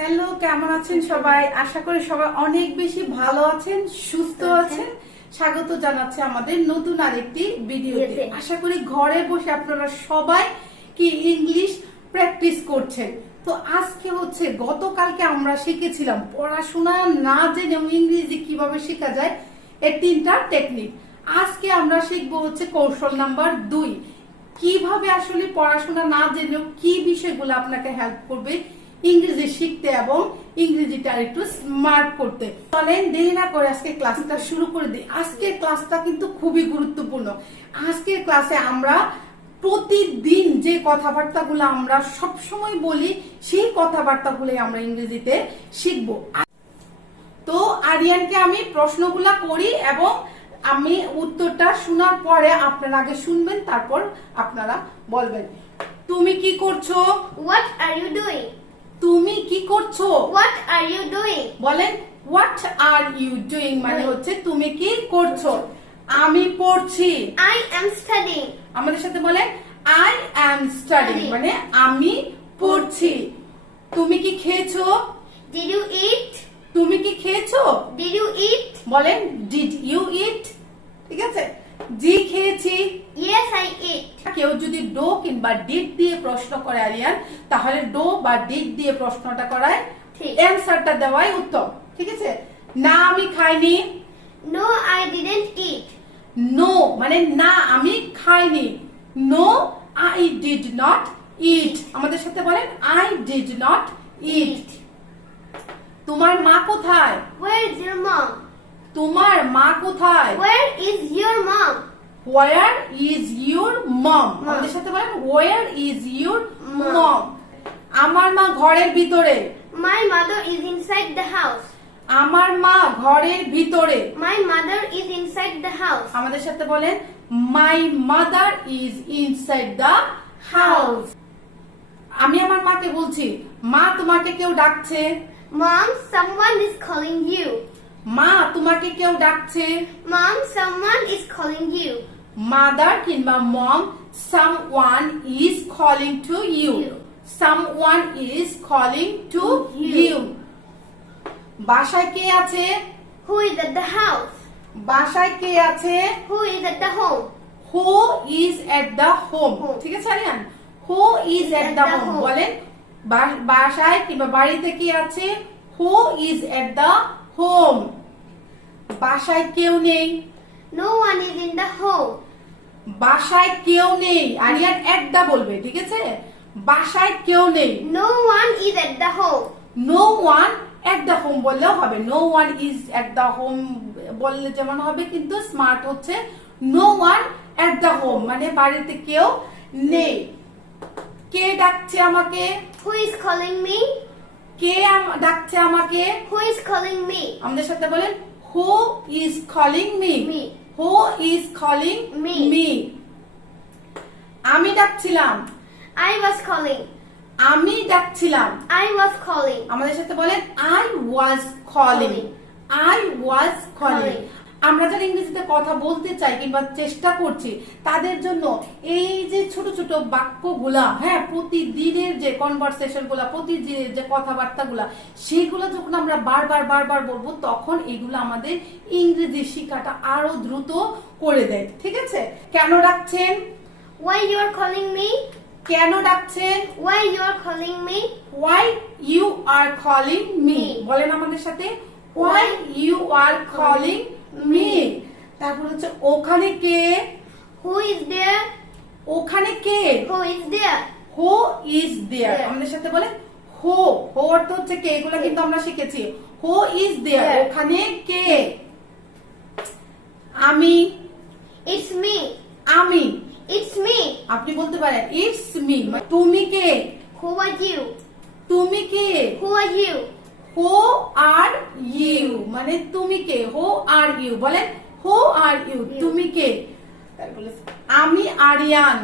Hello, কেমন আছেন সবাই? আশা করি সবাই অনেক বেশি ভালো আছেন, সুস্থ আছেন। স্বাগত জানাচ্ছি আমাদের নতুন আরেকটি ভিডিওতে। আশা করি ঘরে বসে আপনারা সবাই কি ইংলিশ প্র্যাকটিস করছেন। তো আজকে হচ্ছে গতকালকে আমরা শিখেছিলাম পড়াশোনা না জেনেও ইংরেজি কিভাবে শেখা যায় এর 3টা টেকনিক। আজকে আমরা শিখবো হচ্ছে কৌশল নাম্বার 2, কিভাবে আসলে পড়াশোনা না জেনেও কি বিষয়গুলো আপনাকে হেল্প করবে ইংরেজি শিখতে এবং ইংরেজিটা একটু স্মার্ট করতে। চলেন দেরি না করে আজকে ক্লাসটা শুরু করে দিই। আজকের ক্লাসটা কিন্তু খুবই গুরুত্বপূর্ণ। আজকের ক্লাসে আমরা প্রতিদিন যে কথাবার্তাগুলো আমরা সবসময় বলি সেই কথাবার্তাগুলো আমরা ইংরেজিতে শিখবো। তো আরিয়ানকে আমি প্রশ্নগুলা করি এবং আমি উত্তরটা শোনার পরে আপনারা আগে শুনবেন, তারপর আপনারা বলবেন। তুমি কি করছো? What are you doing? তুমি কি করছো? What are you doing? বলেন what are you doing মানে হচ্ছে তুমি কি করছো। আমি পড়ছি। I am studying. আমাদের সাথে বলেন I am studying মানে আমি পড়ছি। তুমি কি খেয়েছো? Did you eat? তুমি কি খেয়েছো? Did you eat? বলেন did you eat? ঠিক আছে, জি খেয়েছি। Yes, I ate. কেউ যদি ডো কিংবা ডিড দিয়ে প্রশ্ন করে আরিয়ান, তাহলে ডো বা ডিড দিয়ে প্রশ্নটা করায়, অ্যানসারটা দেওয়াই উত্তম। ঠিক আছে, না আমি খাইনি। No, I didn't eat. No মানে না আমি খাইনি। নো আই ডিড নট ইট। আমাদের সাথে বলেন আই ডিড নট ইট। তোমার মা কোথায়? Where is your mom? তোমার মা কোথায়? Where is your mom? Where is your mom? আমাদের সাথে বলেন where is your mom? আমার মা ঘরের ভিতরে। My mother is inside the house. আমার মা ঘরের ভিতরে। My mother is inside the house. আমাদের সাথে বলেন my mother is inside the house. আমি আমার মাকে বলছি মা তোমাকে কেউ ডাকছে। Mom, someone is calling you. মা তোমাকে কেউ ডাকছে। Mom, someone is calling you. Mother কিংবা mom, someone is calling to you. Someone is calling to you. বাসায় কে আছে? Who is at the house? বাসায় কে আছে? Who is at the home? Who is at the home? ঠিক আছে Aryan, Who is at the home? বলেন বাসায় কিংবা বাড়িতে কে আছে? Who is at the home? বাসায় কেউ নেই। No one is in the home. বাসায় কেউ নেই, আরিয়ান একটা বলবে। ঠিক আছে, বাসায় কেউ নেই। No one is at the home. No one at the home বললেও হবে। No one is at the home বললে যেমন হবে, কিন্তু স্মার্ট হচ্ছে no one at the home মানে বাড়িতে কেউ নেই। কে ডাকছে আমাকে? Who is calling me? কে ডাকছে আমাকে? Who is calling me? আমাদের সাথে বলেন who is calling me? Me. Who is calling Me. me? আমি ডাকছিলাম। I was calling. আমি ডাকছিলাম। I was calling. আমাদের সাথে বলেন I was calling. I was calling. আমরা যারা ইংরেজিতে কথা বলতে চাই কিংবা চেষ্টা করছি তাদের জন্য এই যে ছোট ছোট বাক্যগুলা, হ্যাঁ, প্রতিদিনের যে কনভারসেশন গুলা, প্রতিদিনের যে কথাবার্তাগুলা, সেগুলো যখন আমরা বারবার বলবো তখন এগুলো আমাদের ইংরেজি শেখাটা আরো দ্রুত করে দেয়। ঠিক আছে, কেন ডাকছেন? Why you are calling me? কেন ডাকছেন? Why you are calling me? Why you are calling me? বলেন আমাদের সাথে Why you are calling me? তারপর হচ্ছে ওখানে কে? Who is there? ওখানে কে? Who is there? Who is there? আমাদের সাথে বলেন who অর্থ হচ্ছে কে, এগুলো কিন্তু আমরা শিখেছি। Who is there? ওখানে কে? আমি। It's me. আমি। It's me. আপনি বলতে পারেন it's me। তুমি কে? Who are you? তুমি কে? Who are you? Who are you মানে তুমি কে? Who are you? বলেন Who are you? তুমি কে? তারপরে আমি আরিয়ান।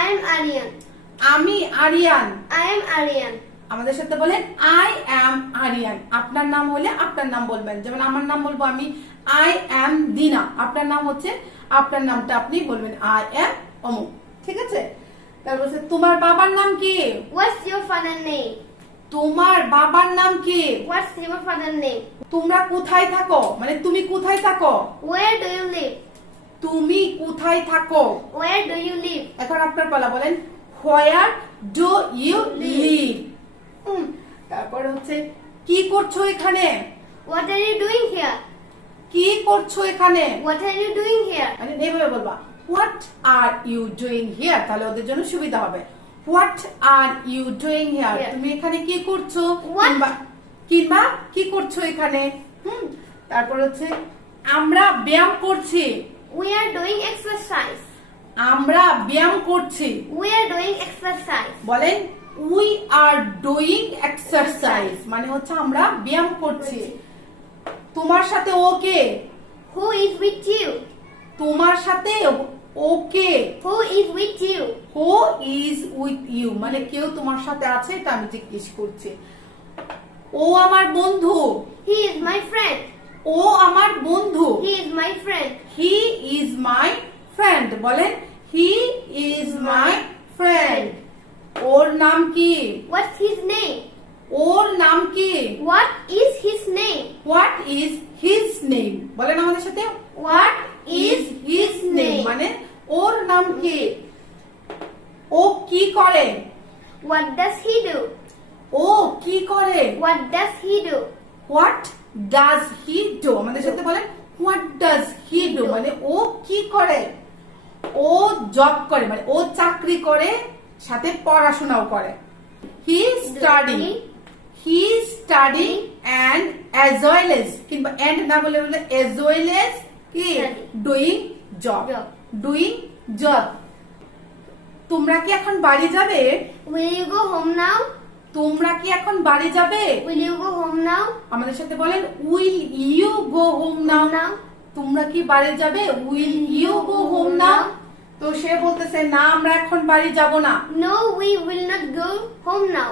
I am Aryan. আমি আরিয়ান। I am Aryan. আমাদের সাথে বলেন I am আরিয়ান। আপনার নাম হলে আপনার নাম বলবেন, যেমন আমার নাম বলবো আমি I am দিনা। আপনার নাম হচ্ছে আপনার নামটা আপনি বলবেন I am অমুক। ঠিক আছে, তারপর তোমার বাবার নাম কি? What's your father's name? তোমার বাবার নাম কি? What's your father's name? তোমরা কোথায় থাকো, মানে তুমি কোথায় থাকো? Where do you live? তুমি কোথায় থাকো? Where do you live? এখন আপনার পালা, বলেন where do you live? তারপর হচ্ছে কি করছো এখানে? What are you doing here? কি করছো এখানে? What are you doing here? মানে এইভাবে বলবা what are you doing here, তাহলে ওদের জন্য সুবিধা হবে। what are you doing here? Here. তুমি এখানে কি করছো? What? কিংবা কি করছো এখানে? তারপর হচ্ছে আমরা ব্যায়াম করছি। We are doing exercise. আমরা ব্যায়াম করছি। We are doing exercise. বলেন we are doing exercise, মানে হচ্ছে আমরা ব্যায়াম করছি। তোমার সাথে ওকে। Who is with you? তোমার সাথে ওকে। Who is with you? who is with you, মানে কেউ তোমার সাথে আছে, এটা আমি জিজ্ঞেস করছি। ও আমার বন্ধু। He is my friend. ও আমার বন্ধু। He is my friend. he is my friend, বলেন he is my friend. ওর নাম কি? What's his name? ওর নাম কি? What is his name? what is his name, বলেন আমাদের সাথে what is his name, মানে ওর নাম কি? ও কি করে? What does he do? ও কি করে? What does he do? what does he do, আমাদের সাথে বলেন what does he do, মানে ও কি করে? ও জব করে, মানে ও চাকরি করে, সাথে পড়াশোনাও করে। he study and as well as, কিংবা and না বলে বলে as well as কি doing job. তোমরা কি এখন বাড়ি যাবে? Will you go home now? তোমরা কি এখন বাড়ি যাবে? Will you go home now? আমাদের সাথে বলেন will you go home now? Now? তোমরা কি বাড়ি যাবে? will you go home now? তো সে বলতেছে না, আমরা এখন বাড়ি যাব না। No, we will not go home now.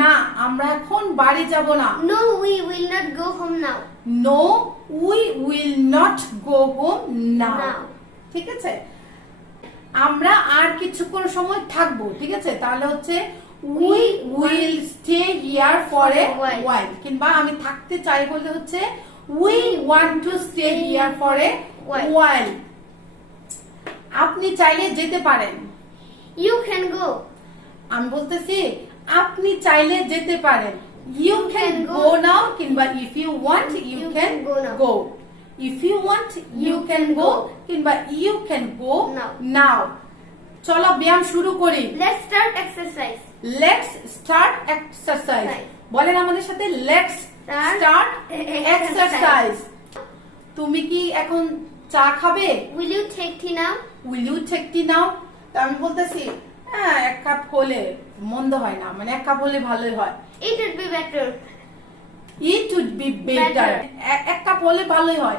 না, আমরা এখন বাড়ি যাব না। No, we will not go home now. no we will not go home now. Now. ঠিক আছে, আমরা আর কিছুক্ষণ সময় থাকবো, ঠিক আছে, তাহলে হচ্ছে we will stay here for a while, কিংবা আমি থাকতে চাই বলতে হচ্ছে we want to stay here for a while. আপনি চাইলে যেতে পারেন। You can go. আমি বলতেছি আপনি চাইলে যেতে পারেন। you can go now, কিংবা if you want you can go. if you want you can go, কিংবা you can go now. চলো ব্যায়াম শুরু করি। Let's start exercise. let's start exercise, বলেন আমাদের সাথে let's start exercise. তুমি কি এখন চা খাবে? Will you take tea now? will you take tea now? তো আমি বলতেছি হ্যাঁ, এক কাপ হলে মন্দ হয় না, মানে এক কাপ হলে ভালোই হয়। It would be better. it would be better, এক কাপ হলে ভালোই হয়।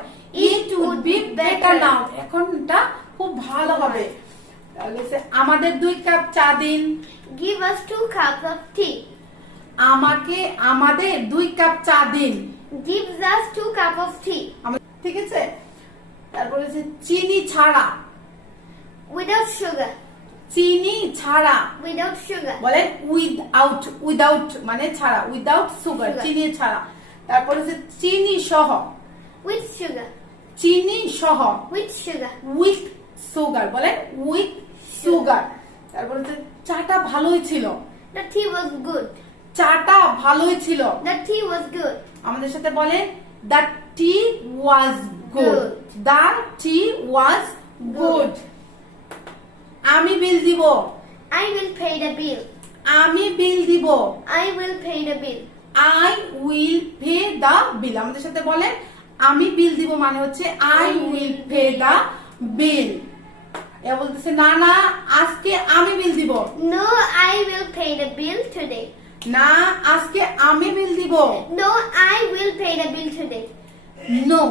it would be better now, এখনটা খুব ভালো হবে। তাহলে আমাদের 2 কাপ চা দিন। Give us 2 cups of tea. আমাদের 2 কাপ চা দিন। Gives us 2 cups of tea. ঠিক আছে, তারপরে চিনি ছাড়া। Without sugar. চিনি ছাড়া। Without sugar. বলেন উইদাউট মানে ছাড়া, উইদাউট সুগার, চিনি ছাড়া। তারপরে চিনি সহ। With sugar. চিনি সহ। With sugar. উইথ সুগার, বলেন উইথ সুগার। তারপরে চাটা ভালোই ছিল। The tea was good. চাটা ভালোই ছিল। The tea was good. আমাদের সাথে বলেন the tea was good. the tea was good. আমি বিল দিব। I will pay the bill. আমি বিল দিব। I will pay the bill. I will pay the bill. আমাদের সাথে বলেন আমি বিল দিব, মানে হচ্ছে I will pay the bill. এ বলতেছে না না, আজকে আমি বিল দিব। No, I will pay the bill today. না, আজকে আমি বিল দিব। No, I will pay the bill today. No,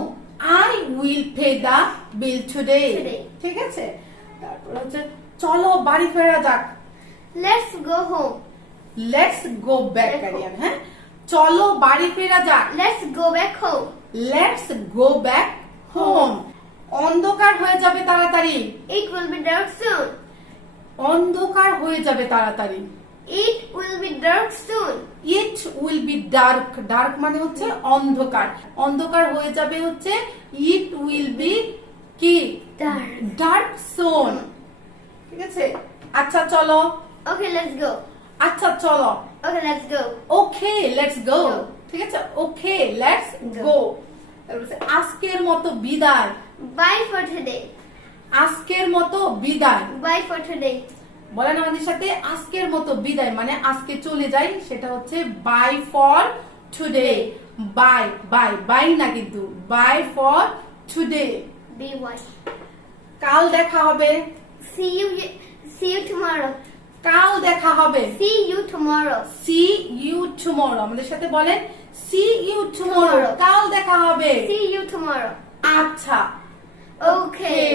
I will pay the bill today. Today. ঠিক আছে, তারপর হচ্ছে চলো বাড়ি ফেরা যাক। Let's go home. Let's go back again. হ্যাঁ, চলো বাড়ি ফেরা যাক। Let's go back home. Let's go back home. অন্ধকার হয়ে যাবে তাড়াতাড়ি। It will be dark soon. অন্ধকার হয়ে যাবে তাড়াতাড়ি। It will be dark soon. It will be dark. Dark মানে হচ্ছে অন্ধকার। অন্ধকার হয়ে যাবে হচ্ছে it will be কি? Dark. Dark soon. ঠিক আছে? আচ্ছা চলো। Okay, let's go. আচ্ছা চলো। Okay, let's go. Okay, let's go. Go. ঠিক আছে? Okay, let's Go. go. আজকের মতো বিদায়। Bye for today. আজকের মতো বিদায়। Bye for today. বলেন আমাদের সাথে আজকের মতো বিদায় মানে আজকে চলে যাই সেটা হচ্ছে bye for today. Bye bye bye না কিন্তু বাই ফর টুডে। By. কাল দেখা হবে। See you tomorrow. কাল দেখা হবে। See you tomorrow. See you tomorrow. আমাদের সাথে বলেন see you tomorrow. Tomorrow. কাল দেখা হবে। See you tomorrow. আচ্ছা। Okay.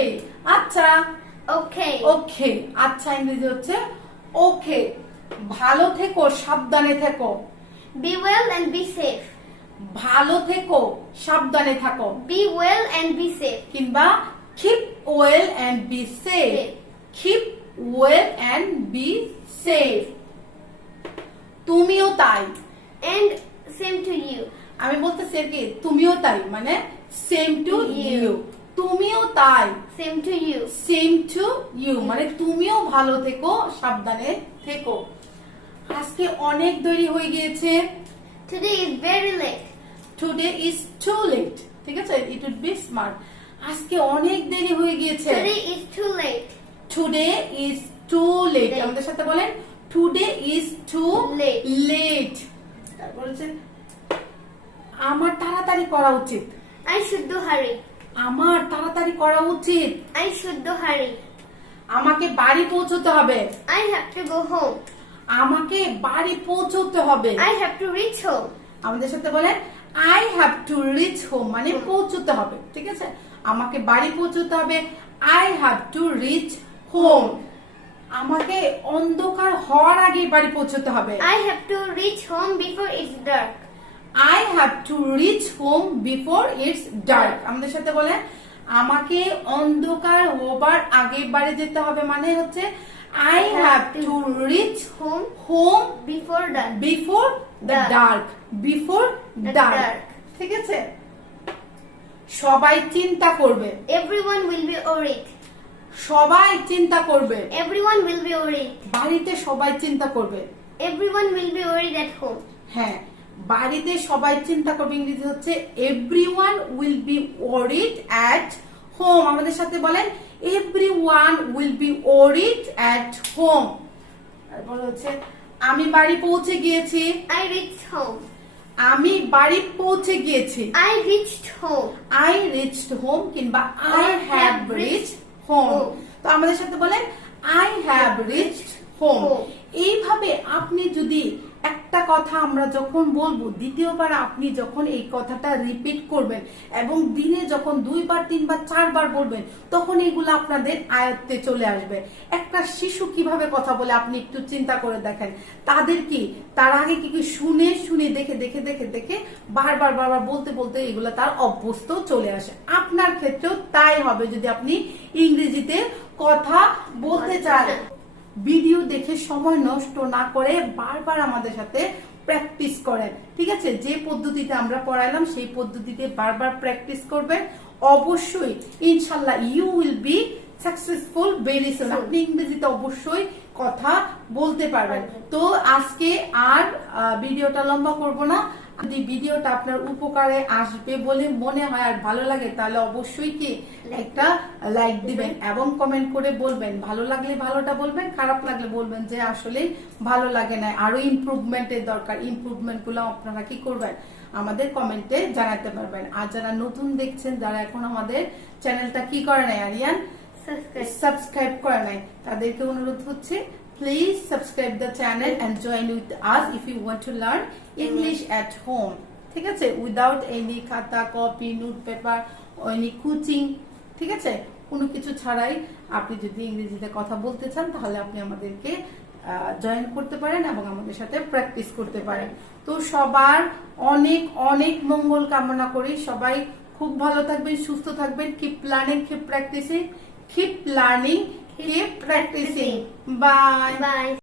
আচ্ছা। Okay. ওকে। আচ্ছা ইংরেজি হচ্ছে ওকে। ভালো থেকো, সাবধানে থেকো। Be well and be safe. ভালো থেকো, সাবধানে থাকো। Be well and be safe. কিংবা keep well and be safe. Safe. Keep well and be safe. তুমিও তাই। And same to you. আমি বলতেছি আর কি তুমিও তাই মানে same to You. you. তুমিও তাই Same to you. same to you মানে তুমিও ভালো থেকো, সাবধানে থেকো। আজকে অনেক দেরি হয়ে গিয়েছে। Today is very late. Today is too late. ঠিক আছে? It would be smart. আজকে অনেক দেরি হয়ে গিয়েছে। Today is too late. Today is too late. Late. আমাদের সাথে বলেন today is too Late. late. তারপর হচ্ছে আমার তাড়াতাড়ি করা উচিত। I should do hurry. আমার তাড়াতাড়ি করা উচিত। I should do hurry. আমাকে বাড়ি পৌঁছতে হবে। I have to go home. আমাকে বাড়ি পৌঁছতে হবে। I have to reach home. আমাদের সাথে বলেন I have to reach home মানে পৌঁছতে হবে। ঠিক আছে? আমাকে বাড়ি পৌঁছতে হবে। I have to reach home. আমাকে অন্ধকার হওয়ার আগে বাড়ি পৌঁছতে হবে। I have to reach home before it's dark. I have to reach home before it's dark. আমাদের সাথে বলেন আমাকে অন্ধকার হবার আগে বাড়ি যেতে হবে মানে হচ্ছে I have to reach home Before dark. before the dark. Before The dark. dark. ঠিক আছে? সবাই চিন্তা করবে। Everyone will be worried. সবাই চিন্তা করবে। Everyone will be worried. বাড়িতে সবাই চিন্তা করবে। Everyone will be worried at home. হ্যাঁ, বাড়িতে সবাই চিন্তা করবে ইংরেজি হচ্ছে everyone will be worried at home. আমাদের সাথে বলেন everyone will be worried at home. তারপর হচ্ছে আমি বাড়ি পৌঁছে গিয়েছি। I reached home. আমি বাড়ি পৌঁছে গিয়েছি। I reached home. I reached home কিংবা I have reached home. তো আমাদের সাথে বলেন I have reached home. এইভাবে আপনি যদি একটা কথা আমরা যখন বলবো দ্বিতীয়বার আপনি যখন এই কথাটা রিপিট করবেন এবং দিনে যখন 2 বার 3 বার 4 বার বলবেন তখন এগুলো আপনাদের আয়ত্তে চলে আসবে। একটা শিশু কিভাবে কথা বলে আপনি একটু চিন্তা করে দেখেন। তাদের কি তার আগে কি শুনে শুনে দেখে দেখে দেখে দেখে বারবার বারবার বলতে বলতে এগুলো তার অভ্যস্ত চলে আসে। আপনার ক্ষেত্রেও তাই হবে যদি আপনি ইংরেজিতে কথা বলতে চান। ভিডিও দেখে সময় নষ্ট না করে বারবার আমাদের সাথে প্র্যাকটিস করেন। ঠিক আছে? যে পদ্ধতিতে আমরা পড়াইলাম সেই পদ্ধতিতে বারবার প্র্যাকটিস করবেন। অবশ্যই ইনশাআল্লাহ you will be successful very soon. আপনি ইংরেজিতে অবশ্যই কথা বলতে পারবেন। তো আজকে আর ভিডিওটা লম্বা করব না। যদি ভিডিওটা আপনার উপকারে আসবে বলে মনে হয় আর ভালো লাগে তাহলে অবশ্যই কি একটা লাইক দিবেন এবং কমেন্ট করে বলবেন। ভালো লাগলে ভালোটা বলবেন, খারাপ লাগলে বলবেন যে আসলে ভালো লাগে না, আরো ইমপ্রুভমেন্টের দরকার। ইমপ্রুভমেন্ট গুলো আপনারা কি করবেন আমাদের কমেন্টে জানাতে পারবেন। আর যারা নতুন দেখছেন, যারা এখন আমাদের চ্যানেলটা কি করে নাই আরিয়ান সাবস্ক্রাইব করে নাই, তাদেরকে অনুরোধ হচ্ছে please subscribe the channel and join with us if you want to learn English at home. ঠিক আছে? without any খাতা, copy, note paper, any coaching, ঠিক আছে? কোনো কিছু ছাড়াই আপনি যদি ইংরেজিতে কথা বলতে চান তাহলে আপনি আমাদেরকে জয়েন করতে পারেন এবং আমাদের সাথে প্র্যাকটিস করতে পারেন। তো সবার অনেক অনেক মঙ্গল কামনা করি। সবাই খুব ভালো থাকবেন, সুস্থ থাকবেন। keep learning, keep practicing, keep learning, keep practicing. Bye. Bye.